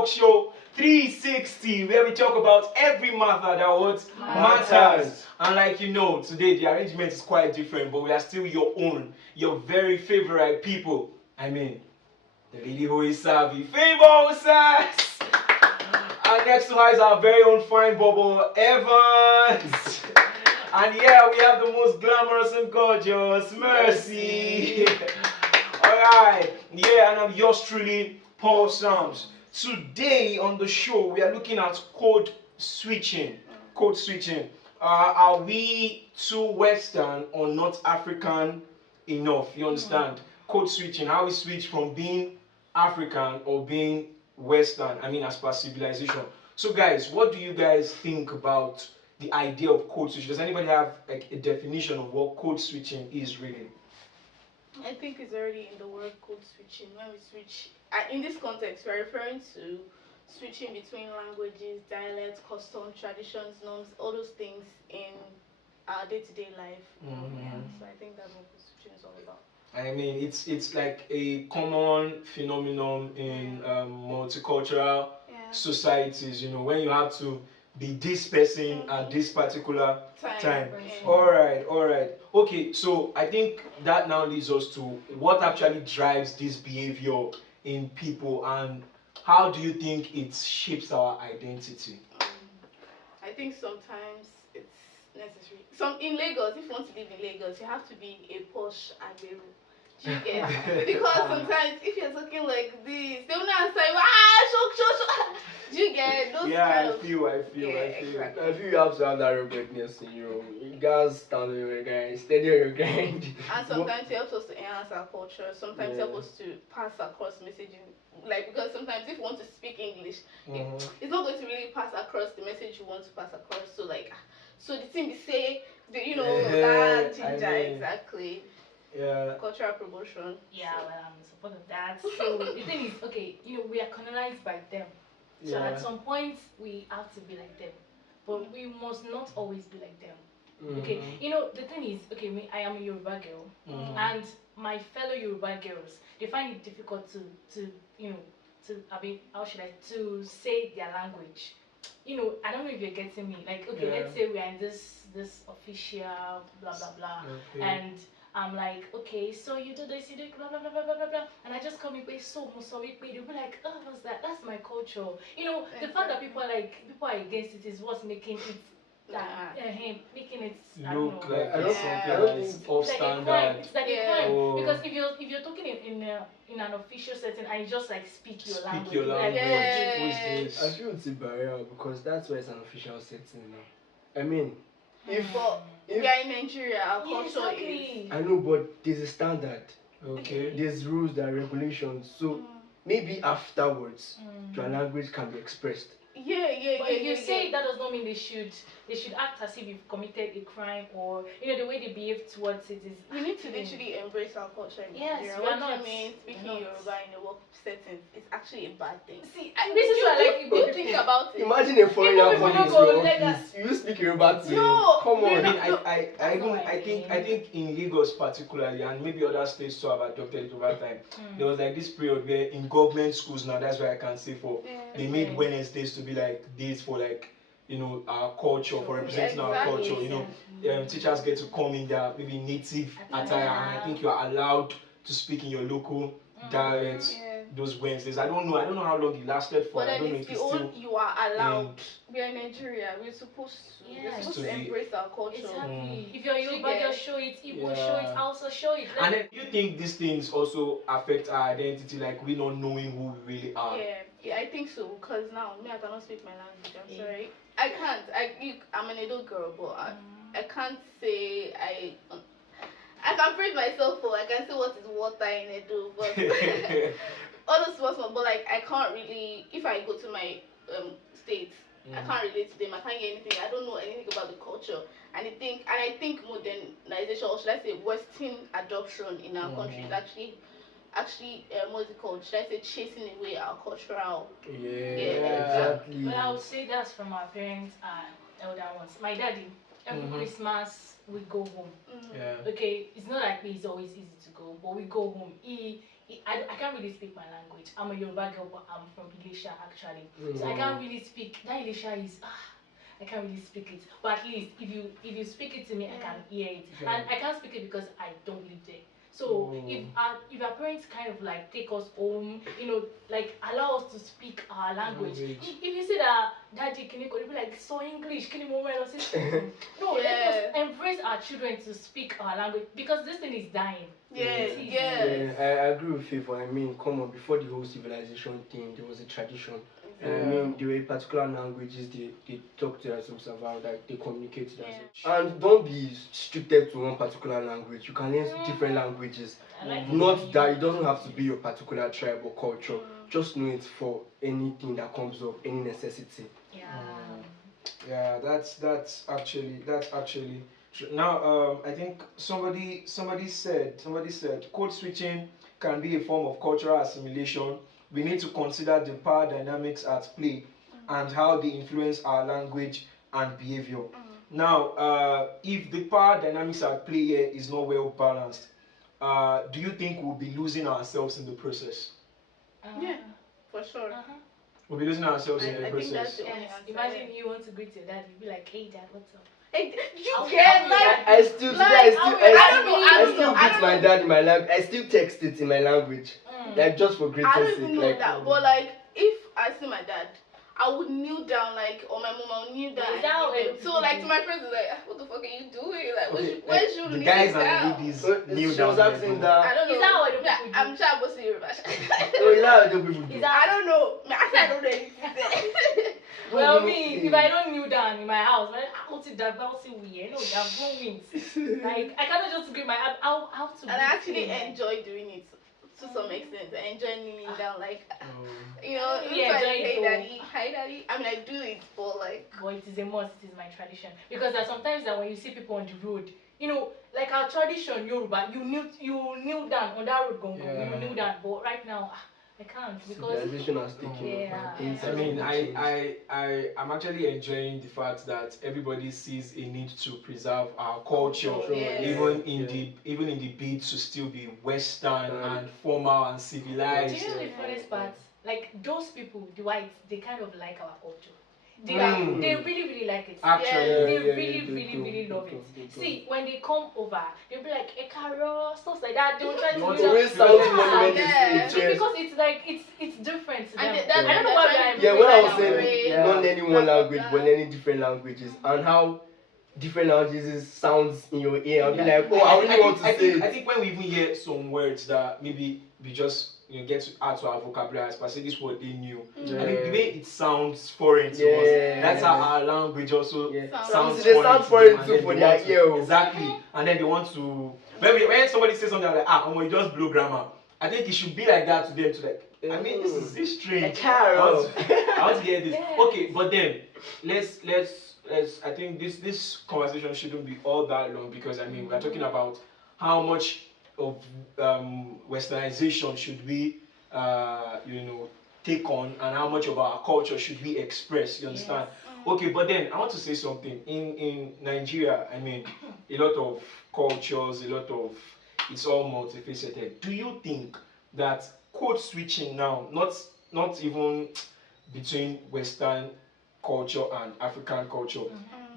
Talkshow360, where we talk about every matter that what matters. And like you know, today the arrangement is quite different, but we are still your own, your very favorite people. I mean, the lady who is savvy, Fable says. And next to her is our very own fine Bobo Evans. And yeah, we have the most glamorous and gorgeous Mercy. Alright, yeah, and I'm yours truly, Paul Sams. Today on the show, we are looking at code switching. Code switching. Are we too Western or not African enough? You understand? Code switching, how we switch from being African or being Western, I mean, as per civilization. So, guys, what do you guys think about the idea of code switching? Does anybody have like a definition of what code switching is really? I think it's already in the word code switching. When we switch, in this context, we're referring to switching between languages, dialects, customs, traditions, norms, all those things in our day-to-day life. Yeah, so I think that's what code switching is all about. I mean, it's like a common phenomenon in multicultural societies. You know, when you have to be this person at this particular time. All right. Okay, so I think that now leads us to what actually drives this behavior in people, and how do you think it shapes our identity? I think sometimes it's necessary. In Lagos, if you want to live in Lagos, you have to be a posh Agbero. Do you get? Because sometimes if you're talking like this, they will not answer you. Show. Do you get those kind of? I feel. Exactly. I feel you have to have that ruggedness in you. You guys stand on your grind, steady on your grind. And sometimes it helps us to enhance our culture. Sometimes it helps us to pass across messaging. Like, because sometimes if you want to speak English, it's not going to really pass across the message you want to pass across. So so the thing we say, that ginger, exactly. Yeah. Cultural promotion. Yeah, well, I'm in support of that. So the thing is, okay, we are colonized by them. So at some point we have to be like them, but we must not always be like them. Okay, the thing is, okay, I am a Yoruba girl, and my fellow Yoruba girls, they find it difficult how should I, to say their language. I don't know if you're getting me. Like, okay, let's say we are in this official blah blah blah, and I'm like, okay, so you do this, you do blah blah blah blah blah blah, and I just come in with so sorry, they'll be like, oh, what's that? That's my culture. The fact that people are against it is what's making it making it look like I don't something that's off standard. It's like a crime because if you're talking in an official setting and you just like speak your language, like, I feel it's a barrier because that's why it's an official setting now. I mean, if we are in Nigeria, our culture is. I know, but there's a standard. Okay. There's rules, there are regulations. So maybe afterwards, your language can be expressed. But if you say that does not mean they should act as if you've committed a crime, or the way they behave towards it is. We need to literally embrace our culture. Yes, we are not. Speaking Yoruba in a work setting, it's actually a bad thing. See, this is why I like you think about it. Imagine a foreigner coming to your office. You speak Yoruba to come on. I think in Lagos particularly, and maybe other states too have adopted it over time. There was like this period where in government schools now, that's why I can say they made Wednesdays to be like days for like our culture, for representing our culture. Teachers get to come in their maybe native attire, and I think you are allowed to speak in your local dialect those Wednesdays. I don't know how long it lasted for. But then I don't know it's if the it's still you are allowed. We are in Nigeria. We're supposed to embrace our culture. Exactly. If you're Yoruba girl, show it. Igbo, show it. Also show it. And then you think these things also affect our identity, like we not knowing who we really are? Yeah, I think so. Because now I cannot speak my language. I'm sorry. I can't. I'm an adult girl, but I can't say I can praise myself for. I can say what is water in Edo, but all those small, but like I can't really. If I go to my state, I can't relate to them. I can't get anything. I don't know anything about the culture, and I think modernization, or should I say Western adoption in our country is actually what's it called? Should I say chasing away our cultural? Exactly. But I would say that's from our parents and elder ones. My daddy, every Christmas we go home. Okay, it's not like it's always easy to go, but we go home. He I can't really speak my language. I'm a Yoruba girl, but I'm from Ilisha actually. So I can't really speak. That Ilisha is I can't really speak it. But at least if you speak it to me, I can hear it. And I can't speak it because I don't live there. So if our parents kind of like take us home, like allow us to speak our language. If you say that daddy can you be like so English, can you move no, let us embrace our children to speak our language because this thing is dying. Yeah, I agree with you. I mean, come on, before the whole civilization thing, there was a tradition. And I mean, there were particular languages they talk to themselves about, like they communicate to themselves. And don't be restricted to one particular language. You can learn different languages. Not that it doesn't have to be your particular tribe or culture. Just know it for anything that comes up, any necessity. Yeah, that's actually true. Now I think somebody said code switching can be a form of cultural assimilation. We need to consider the power dynamics at play and how they influence our language and behavior. Now, if the power dynamics at play here is not well balanced, do you think we'll be losing ourselves in the process? Yeah, for sure. We'll be losing ourselves in the I process. think that's the only answer. Imagine you want to greet your dad, you'd be like, hey dad, what's up? Hey, you get like I still like, I still greet my dad in my language. I still text it in my language, like just for greeting I don't sake. even know Like, that, but like if I see my dad, I would kneel down like, or my mom, I would kneel down. Is that how So like to my friends, it's like, what the fuck are you doing? Like, Okay, where should the kneel guys down? and ladies so kneel she down. was asking I that. don't know. Is that how Yeah, people do? I'm sure I'm supposed to Yoruba. Oh, is that how other people do? I don't know. I said I don't know anything. Well, me, if I don't kneel down in my house, I want to that weird. No, there are no wings. Like I cannot just greet my. I'll have to. And I actually enjoy doing it to some extent. I enjoy kneeling down, like hey daddy, hi daddy. I mean, I do it for like. But it is a must. It is my tradition because there are sometimes that when you see people on the road, like our tradition Yoruba, you kneel down on that road, you kneel down. But right now, I can't because Civilization has taken I mean, I'm actually enjoying the fact that everybody sees a need to preserve our culture, even in the bid to still be Western and formal and civilized. Do you know the funniest part? Like those people, the whites, they kind of like our culture. They really, really like it. Actually, they really love it. See, when they come over, they'll be like, Ekaro, stuff like that. They'll try to because it's like it's different to them. I don't know why they're when I was saying not learning one language but learning different languages and how different languages sounds in your ear, I'll be like, oh, I really want to say it. I think when we even hear some words that maybe we just get to add to our vocabulary, as per se this word they knew. I mean, the way it sounds foreign to us, that's how our language also sounds they sound foreign to too for their ear. Exactly. And then they want to when somebody says something like you just blow grammar. I think it should be like that to them to like, I mean, this is strange. I want to hear this. Okay, but then let's I think this conversation shouldn't be all that long because I mean we're talking about how much of westernization should we take on and how much of our culture should we express, you understand? Okay, but then I want to say something. In Nigeria, I mean, a lot of cultures, it's all multifaceted. Do you think that code switching now, not even between Western culture and African culture,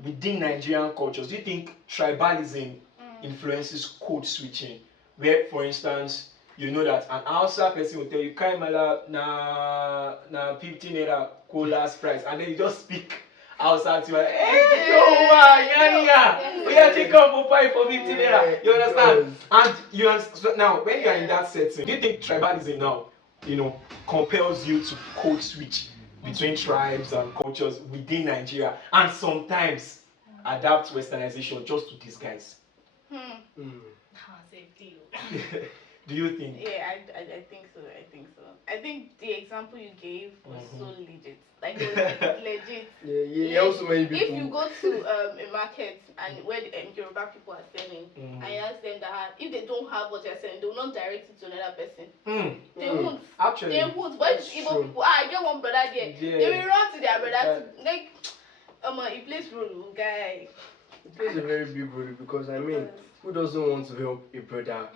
within Nigerian cultures, do you think tribalism influences code switching? Where, for instance, you know that an Hausa person will tell you, Kaimala na 15 naira colas price, and then you just speak Hausa to her, hey, no, we are taking up for 15 naira. You understand? And you understand. So now, when you are in that setting, do you think tribalism now, compels you to code switch between tribes and cultures within Nigeria, and sometimes adapt westernization just to disguise? Do you think? Yeah, I think so. I think the example you gave was so legit. Like it was legit. Yeah, also many people. If you go to a market and where the Yoruba people are selling, and you ask them that if they don't have what you're selling, they will not direct it to another person. They won't. Actually, they won't. But if Igbo people, I get one brother there. They will run to their brother to like, he plays role, guy. It plays a very big role because I mean, who doesn't want to help a brother?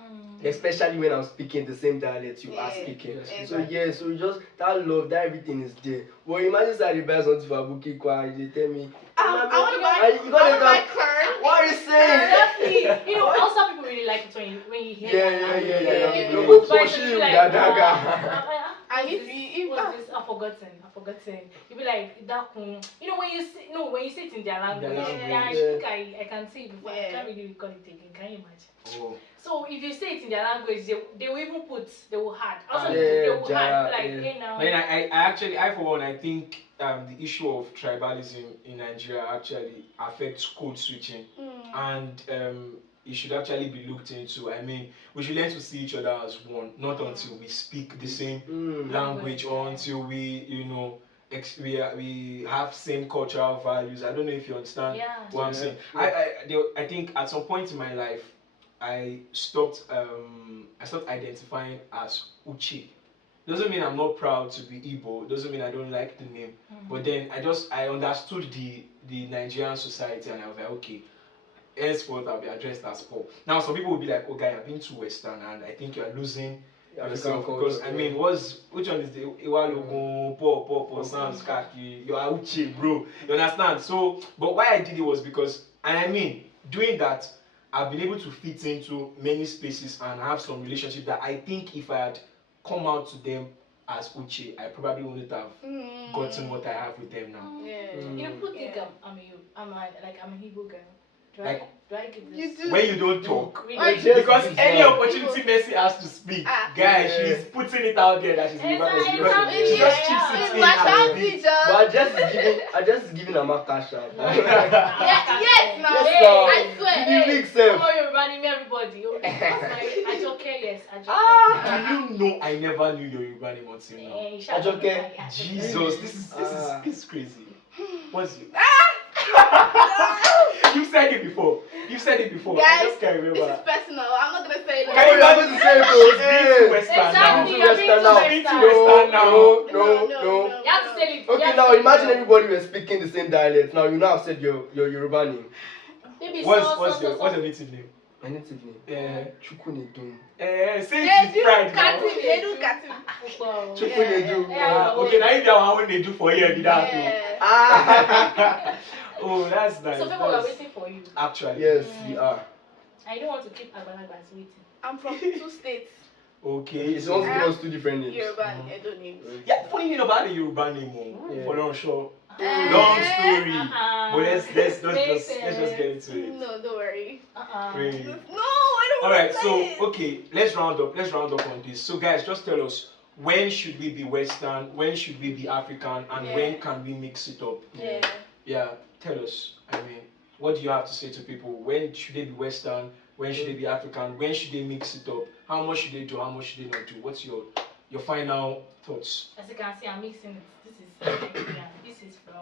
Especially when I'm speaking the same dialect you are speaking. So yeah, so just that love, that everything is there. But imagine that you buy something for Abuki Kwa and they tell me, I want to buy curd. what are you saying? Exactly. You know, also people really like it when you hear that. Yeah. No go push you, dagger. And if what's this? I've forgotten. You be like that. You know when you say it in their language. I think I can say it before. I can't really recall it again. Can you imagine? Oh. So if you say it in their language, they will even they will add. Also they will add like hey now. I for one, I think the issue of tribalism in Nigeria actually affects code switching, and it should actually be looked into. I mean, we should learn to see each other as one, not until we speak the same language or until we, we have same cultural values. I don't know if you understand what I'm saying. I think at some point in my life, I stopped identifying as Uche. Doesn't mean I'm not proud to be Igbo. Doesn't mean I don't like the name. But then I understood the Nigerian society and I was like, okay, henceforth I'll be addressed as Paul. Now some people will be like, oh guy, I've been too Western and I think you're losing yourself because I mean, which one is the Iwalogun, Paul, sounds khaki, you are Uche, bro. You understand? So, but why I did it was because, and I mean, doing that, I've been able to fit into many spaces and have some relationship that I think if I had come out to them as Uche, I probably wouldn't have gotten what I have with them now. You know, people think I'm a Hebrew girl. Do I give this? When you don't talk, Really? because any opportunity Messi has to speak, guys, she's putting it out there that she's she just keeps it in and speaks. But I just giving a Makasha. Yes, now. I swear. The big self. Oh, you're running me, everybody. Ajoke, yes. Do you know I never knew your Yoruba name until now? Ajoke. Jesus, this is crazy. What's you? You've said it before. Guys, I just can't remember. This is personal. I'm not gonna say it. Can you imagine say it? She's being too Western now. No. You have to say it. Okay, now imagine everybody were speaking the same dialect. Now you now have said your Yoruba name. What's your native name? My native name? Chukunedum. Say it with pride now. They do cutting. Chukunedum. Okay, now if you are what they do for you, Oh, that's nice. So people are waiting for you. Actually. Yes, we are. I don't want to keep Agbalagbas waiting. I'm from 2 states. Okay. So give us 2 different names. Yoruba and Edo names. Yeah, funny enough, I had a Yoruba name for long show. Long story. But let's just get into it. No, don't worry. Really? No, I don't Alright, want to so say it. okay, let's round up on this. So guys, just tell us, when should we be Western, when should we be African, and when can we mix it up? Yeah, tell us. I mean, what do you have to say to people? When should they be Western? When should they be African? When should they mix it up? How much should they do? How much should they not do? What's your final thoughts? As you can see, I'm mixing it. This is Nigerian.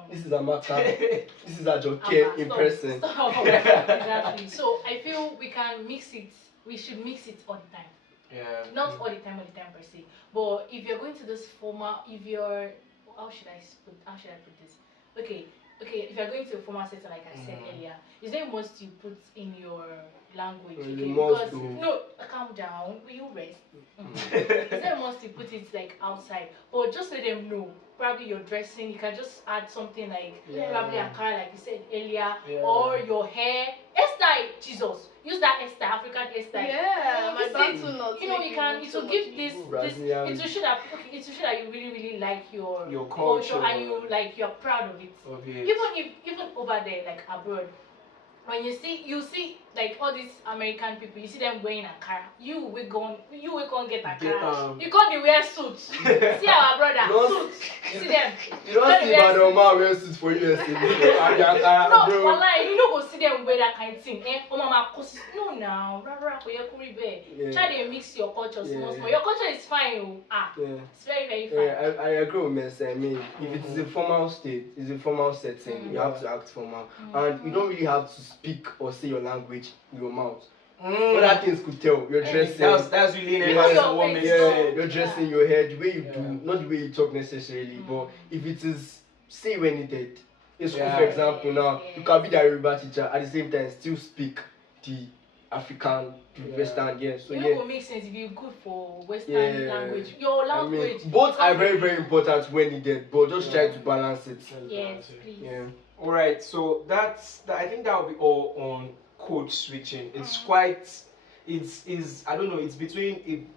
This is Amaka. This is Ajoke in person. Stop. Exactly. So I feel we can mix it. We should mix it all the time. Yeah. Not all the time per se. But if you're going to this formal, how should I put this? Okay, if you're going to a formal setting, like I said earlier, is there most you put in your language? Okay, because no, calm down, will you rest? Is there most you put it like outside? But just let them know. Probably your dressing, you can just add something like probably a car, like you said earlier, or your hair, hairstyle. Jesus, use that hairstyle, African hairstyle. Yeah, my back to not. You know, it will give this. It will show that you really like your culture and you're proud of it. Even over there, like abroad, when you see like all these American people, you see them wearing Ankara. You will go get Ankara. You can't wear suits. See our brother suits. See them. You don't see Madonna wear suits for you. No, but like you don't go see them wear that kind of thing. No, now, try to mix your culture small. Your culture is fine. It's very very fine. I agree with Messi. I mean, if it is a formal state, it's a formal setting. You have to act formal, and you don't really have to speak or say your language in your mouth. Other things could tell. You're dressing. That's really woman. You're dressing your hair, the way you do, not the way you talk necessarily. But if it is say when needed, A school, Yeah. for example, now you can be the Yoruba teacher at the same time still speak the African, Western, So You know what makes sense if you're good for Western language. Your I mean, language. both are very, very important when needed, but just try to balance it. Yes, please. Yeah. All right, so I think that will be all on code switching. It's quite, I don't know, it's between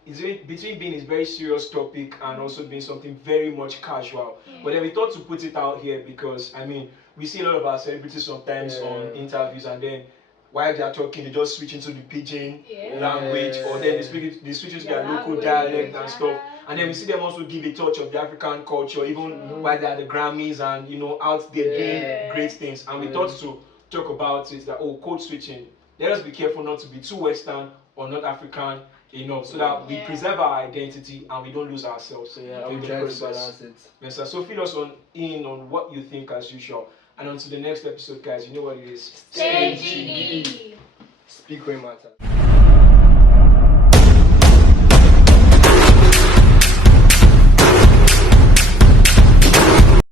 being a very serious topic and also being something very much casual. But then we thought to put it out here because I mean we see a lot of our celebrities sometimes on interviews, and then while they are talking they just switch into the pidgin language, or then they switch into their local dialect and stuff. And then we see them also give a touch of the African culture, even while they're at the Grammys and out there doing great things. And we thought to talk about it that code switching. Let us be careful not to be too Western or not African enough, so that we preserve our identity and we don't lose ourselves. So we try to balance it. Yes, sir. So fill us on what you think as usual. And until the next episode, guys, you know what it is. Stay jiggy. Speak where it matters.